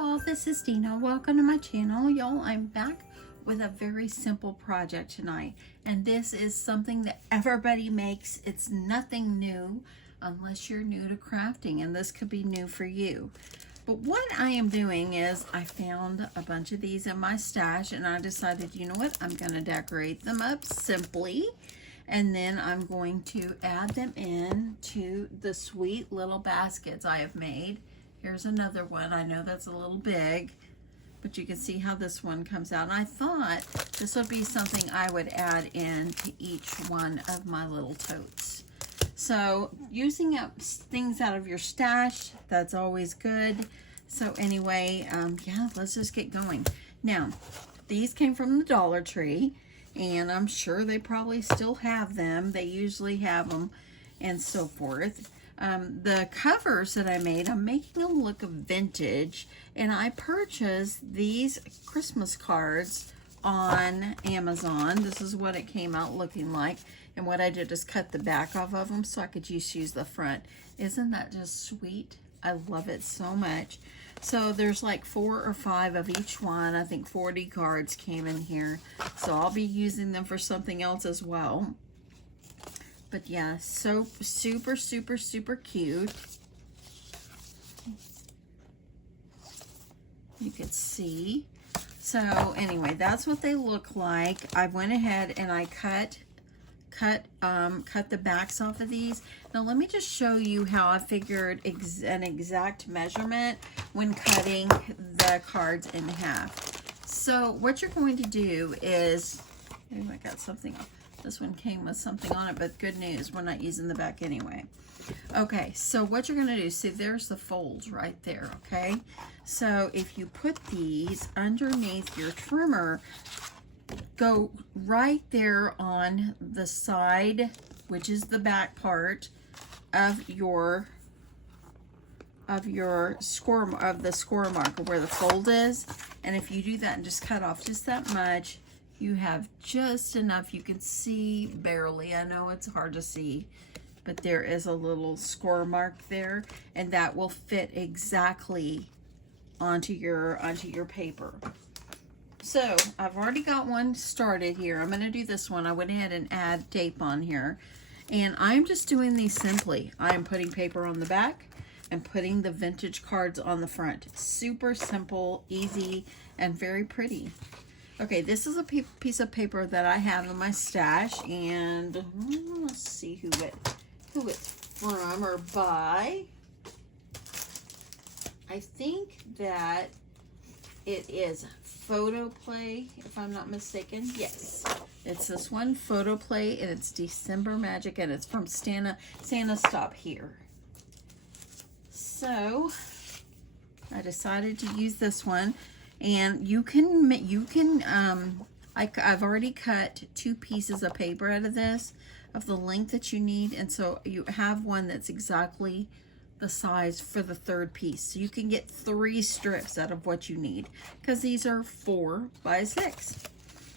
y'all, this is Deanna. Welcome to my channel. Y'all, I'm back with a very simple project tonight. And this is something that everybody makes. It's nothing new unless you're new to crafting, and this could be new for you. But what I am doing is I found a bunch of these in my stash and I decided, you know what, I'm going to decorate them up simply. And then I'm going to add them in to the sweet little baskets I have made. Here's another one. I know that's a little big, but you can see how this one comes out. And I thought this would be something I would add in to each one of my little totes. So using up things out of your stash, that's always good. So anyway, yeah, let's just get going. Now, these came from the Dollar Tree, and I'm sure they probably still have them. They usually have them and so forth. The covers that I made, I'm making them look vintage, and I purchased these Christmas cards on Amazon. This is what it came out looking like, and what I did is cut the back off of them so I could just use the front. Isn't that just sweet? I love it so much. So there's like 4 or 5 of each one. I think 40 cards came in here, so I'll be using them for something else as well. But yeah, so super, super, super cute. You can see. So anyway, that's what they look like. I went ahead and I cut the backs off of these. Now let me just show you how I figured an exact measurement when cutting the cards in half. So what you're going to do is, oh, I got something off. This one came with something on it, but good news, we're not using the back anyway. Okay, so what you're gonna do, see there's the folds right there, okay? So if you put these underneath your trimmer, go right there on the side, which is the back part of the score marker where the fold is. And if you do that and just cut off just that much, you have just enough. You can see barely. I know it's hard to see, but there is a little score mark there, and that will fit exactly onto your paper. So I've already got one started here. I'm going to do this one. I went ahead and add tape on here, and I'm just doing these simply. I am putting paper on the back and putting the vintage cards on the front. Super simple, easy, and very pretty. Okay, this is a piece of paper that I have in my stash, and let's see who it's from or by. I think that it is Photo Play, if I'm not mistaken. Yes, it's this one, Photo Play, and it's December Magic, and it's from Santa Stop Here. So I decided to use this one. And I've already cut 2 pieces of paper out of this, of the length that you need. And so you have one that's exactly the size for the 3rd piece. So you can get 3 strips out of what you need, because these are 4 by 6.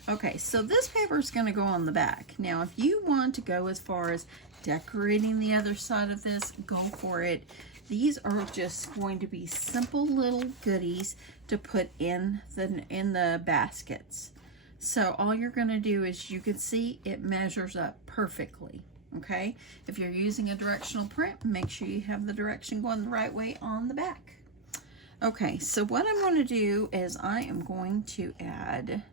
Okay, so this paper is going to go on the back. Now, if you want to go as far as decorating the other side of this, go for it. These are just going to be simple little goodies to put in the baskets. So all you're going to do is, you can see it measures up perfectly. Okay, if you're using a directional print, make sure you have the direction going the right way on the back. Okay, so what I'm going to do is I am going to add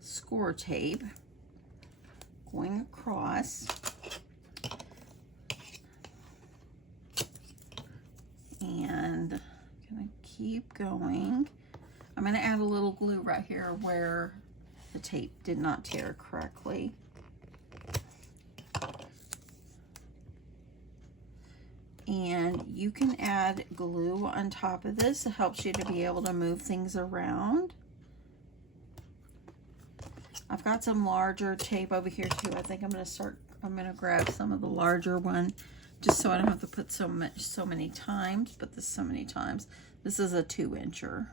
score tape going across. And I'm gonna keep going. I'm gonna add a little glue right here where the tape did not tear correctly. And you can add glue on top of this. It helps you to be able to move things around. I've got some larger tape over here too. I think I'm gonna grab some of the larger one, just so I don't have to put so many times, but this so many times. This is a 2-incher.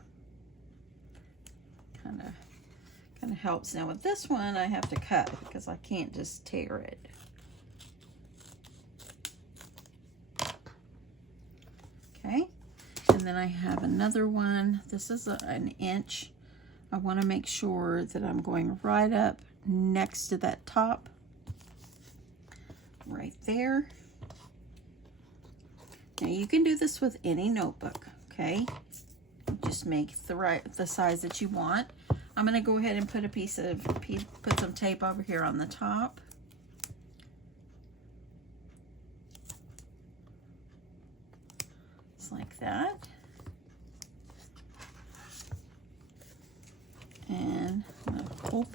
Kind of helps. Now with this one, I have to cut because I can't just tear it. Okay, And then I have another one. This is an inch. I want to make sure that I'm going right up next to that top. Right there. Now you can do this with any notebook, okay? Just make the size that you want. I'm going to go ahead and put put some tape over here on the top. Just like that. And I'm going to hold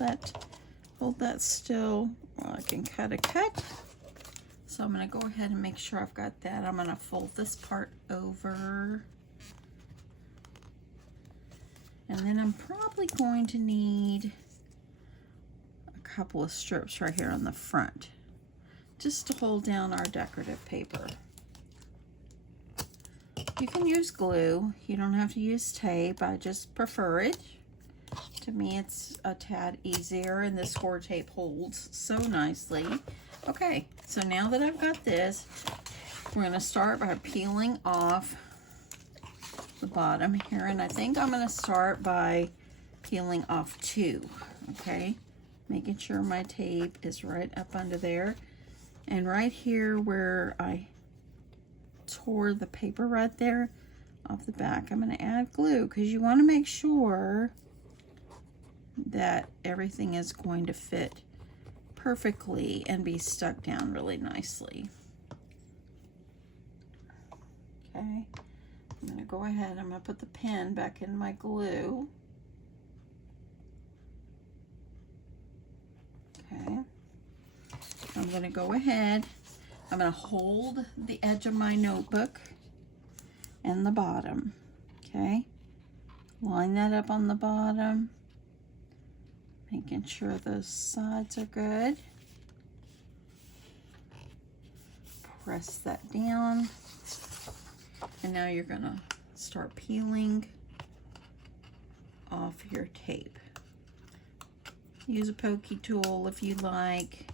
that still while I can cut a cut. So I'm going to go ahead and make sure I've got that. I'm going to fold this part over. And then I'm probably going to need a couple of strips right here on the front, just to hold down our decorative paper. You can use glue. You don't have to use tape. I just prefer it. To me, it's a tad easier, and this score tape holds so nicely. Okay, so now that I've got this, we're going to start by peeling off the bottom here, and I think I'm going to start by peeling off 2, okay? Making sure my tape is right up under there. And right here where I tore the paper right there off the back, I'm going to add glue, because you want to make sure that everything is going to fit perfectly and be stuck down really nicely. Okay, I'm going to go ahead, I'm going to put the pen back in my glue. Okay, I'm going to go ahead, I'm going to hold the edge of my notebook and the bottom. Okay, line that up on the bottom, making sure those sides are good. Press that down. And now you're gonna start peeling off your tape. Use a pokey tool if you like.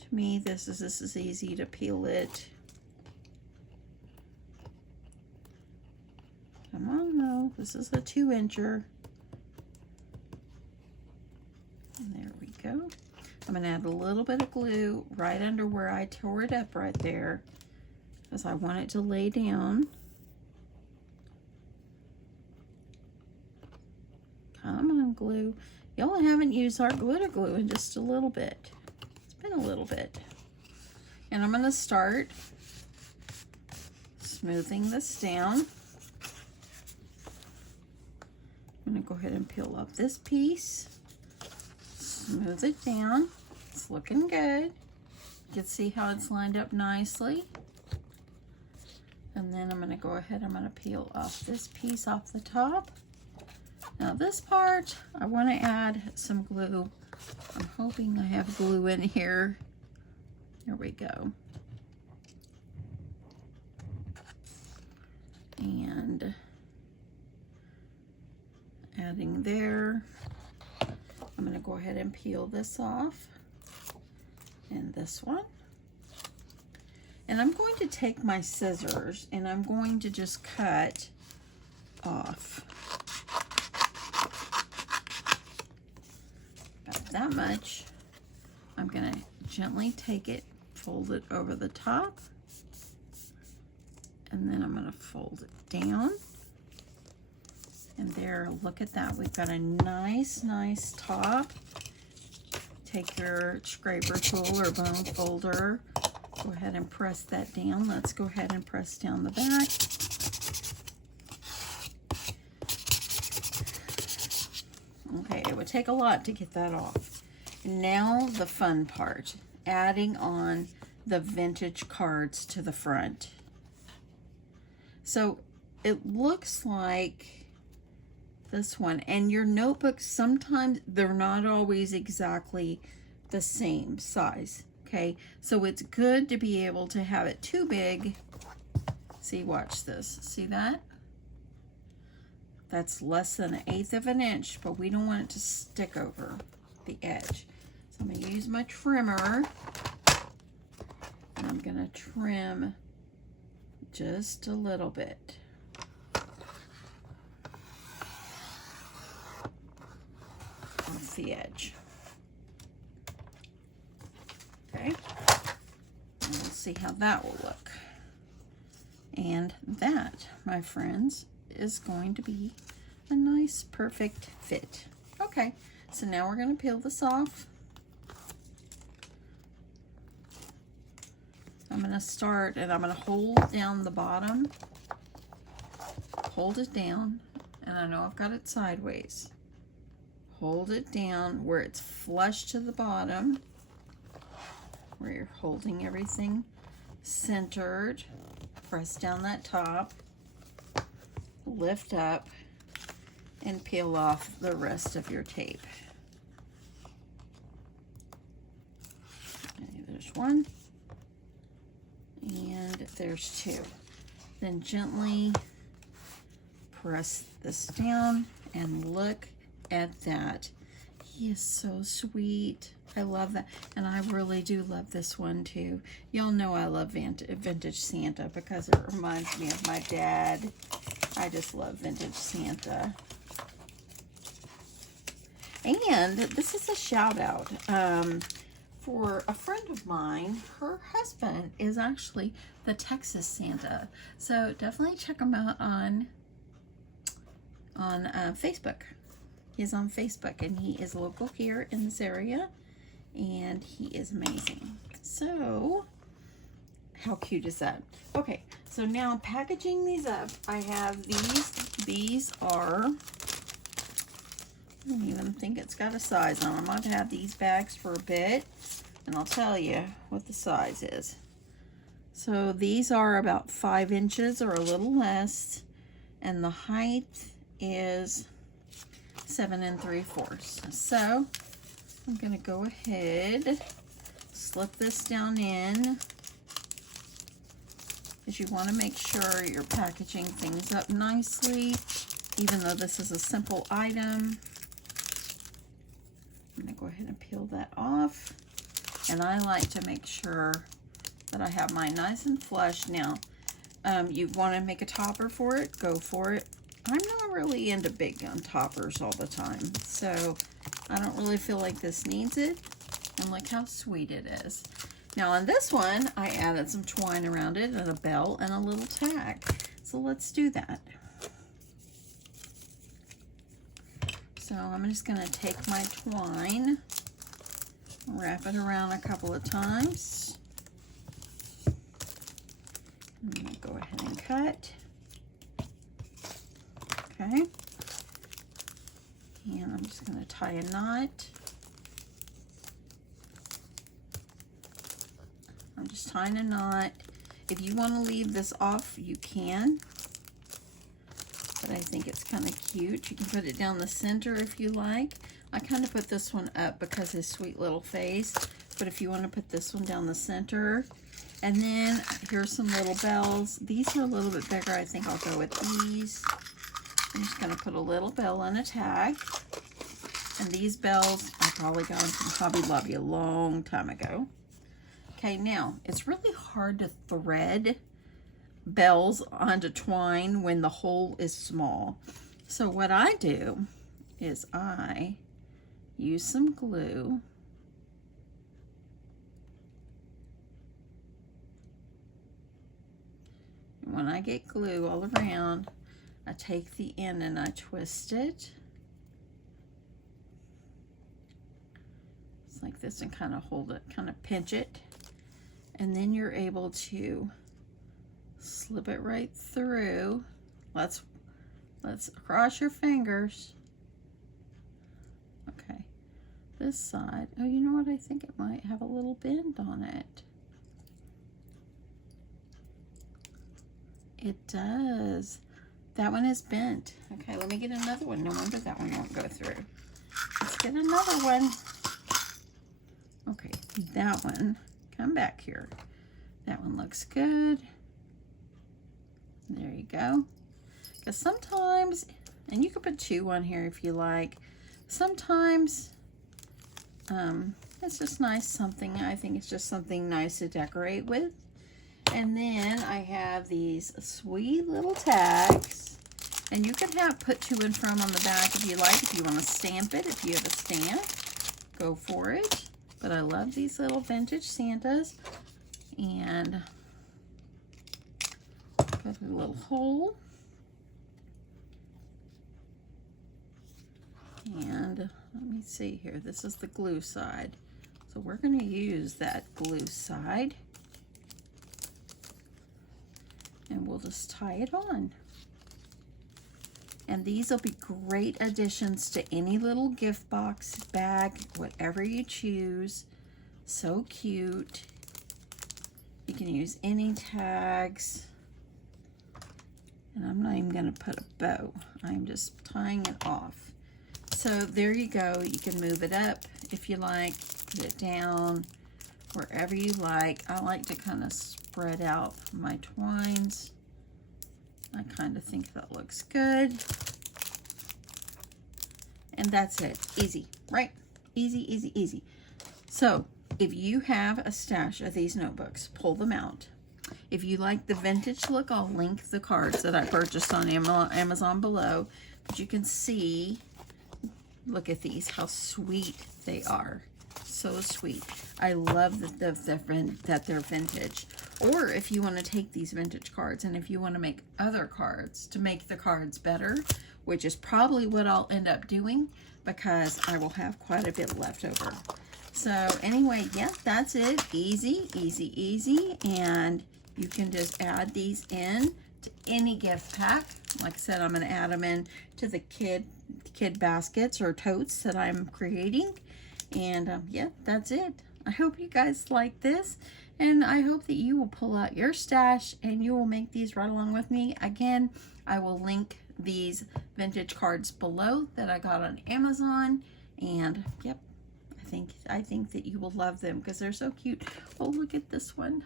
To me, this is easy to peel it. Come on, no, this is a 2-incher. And there we go. I'm going to add a little bit of glue right under where I tore it up right there, because I want it to lay down. Come on, glue. Y'all haven't used our glitter glue in just a little bit. It's been a little bit. And I'm going to start smoothing this down. I'm going to go ahead and peel up this piece. Smooth it down. It's looking good. You can see how it's lined up nicely. And then I'm going to go ahead, I'm going to peel off this piece off the top. Now this part, I want to add some glue. I'm hoping I have glue in here. There we go. And adding there. I'm going to go ahead and peel this off, and this one. And I'm going to take my scissors and I'm going to just cut off about that much. I'm going to gently take it, fold it over the top, and then I'm going to fold it down. And there, look at that. We've got a nice top. Take your scraper tool or bone folder. Go ahead and press that down. Let's go ahead and press down the back. Okay, it would take a lot to get that off. Now the fun part, adding on the vintage cards to the front. So it looks like this one, and your notebooks, sometimes they're not always exactly the same size, okay? So it's good to be able to have it too big. See, watch this. See that? That's less than 1/8 of an inch, but we don't want it to stick over the edge. So I'm going to use my trimmer, and I'm going to trim just a little bit. off the edge. Okay, and we'll see how that will look. And that, my friends, is going to be a nice, perfect fit. Okay, so now we're going to peel this off. I'm going to start, and I'm going to hold down the bottom, hold it down, and I know I've got it sideways. Hold it down where it's flush to the bottom, where you're holding everything centered. Press down that top, lift up, and peel off the rest of your tape. Okay, there's one, and there's two. Then gently press this down and look at that. He is so sweet. I love that, and I really do love this one too. Y'all know I love vintage Santa because it reminds me of my dad. I just love vintage Santa. And this is a shout out for a friend of mine. Her husband is actually the Texas Santa, so definitely check him out on Facebook. He's on Facebook, and he is local here in this area, and he is amazing. So how cute is that? Okay, so now packaging these up, I have these. These are, I don't even think it's got a size on them. I've had these bags for a bit, and I'll tell you what the size is. So these are about 5 inches or a little less, and the height is 7 3/4. So I'm gonna go ahead, slip this down in, because you want to make sure you're packaging things up nicely, even though this is a simple item. I'm gonna go ahead and peel that off, and I like to make sure that I have mine nice and flush. Now, you want to make a topper for it, go for it. I'm not really into big gun toppers all the time, so I don't really feel like this needs it. And look how sweet it is. Now on this one, I added some twine around it and a bell and a little tag. So let's do that. So I'm just going to take my twine, wrap it around a couple of times. I'm going to go ahead and cut. Okay, and I'm just going to tie a knot. I'm just tying a knot. If you want to leave this off, you can, but I think it's kind of cute. You can put it down the center if you like. I kind of put this one up because his sweet little face, but if you want to put this one down the center. And then here's some little bells. These are a little bit bigger. I think I'll go with these. I'm just going to put a little bell and a tag. And these bells I probably got them from Hobby Lobby a long time ago. Okay, now it's really hard to thread bells onto twine when the hole is small. So what I do is I use some glue. And when I get glue all around, I take the end and I twist it. It's like this, and kind of hold it, kind of pinch it. And then you're able to slip it right through. Let's cross your fingers. Okay, this side. Oh, you know what? I think it might have a little bend on it. It does. That one is bent. Okay, let me get another one. No wonder that one won't go through. Let's get another one. Okay, that one. Come back here. That one looks good. There you go. Because sometimes, and you could put 2 on here if you like. Sometimes it's just nice something. I think it's just something nice to decorate with. And then I have these sweet little tags. And you can have put to and from on the back if you like, if you want to stamp it, if you have a stamp, go for it. But I love these little vintage Santas. And put a little hole. And let me see here, this is the glue side. So we're going to use that glue side. And we'll just tie it on. And these will be great additions to any little gift box, bag, whatever you choose. So cute. You can use any tags. And I'm not even going to put a bow. I'm just tying it off. So there you go. You can move it up if you like, put it down, wherever you like. I like to kind of spread out my twines. I kind of think that looks good. And that's it. Easy, right? Easy, easy, easy. So if you have a stash of these notebooks, pull them out. If you like the vintage look, I'll link the cards that I purchased on Amazon below. But you can see, look at these, how sweet they are. So sweet. I love that they're vintage. Or if you want to take these vintage cards and if you want to make other cards to make the cards better, which is probably what I'll end up doing because I will have quite a bit left over. So anyway, yeah, that's it. Easy, easy, easy. And you can just add these in to any gift pack. Like I said, I'm going to add them in to the kid baskets or totes that I'm creating. And yeah, that's it. I hope you guys like this. And I hope that you will pull out your stash and you will make these right along with me. Again, I will link these vintage cards below that I got on Amazon. And yep, I think that you will love them because they're so cute. Oh, look at this one.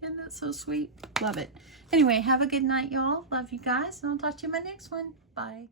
Isn't that so sweet? Love it. Anyway, have a good night, y'all. Love you guys. And I'll talk to you in my next one. Bye.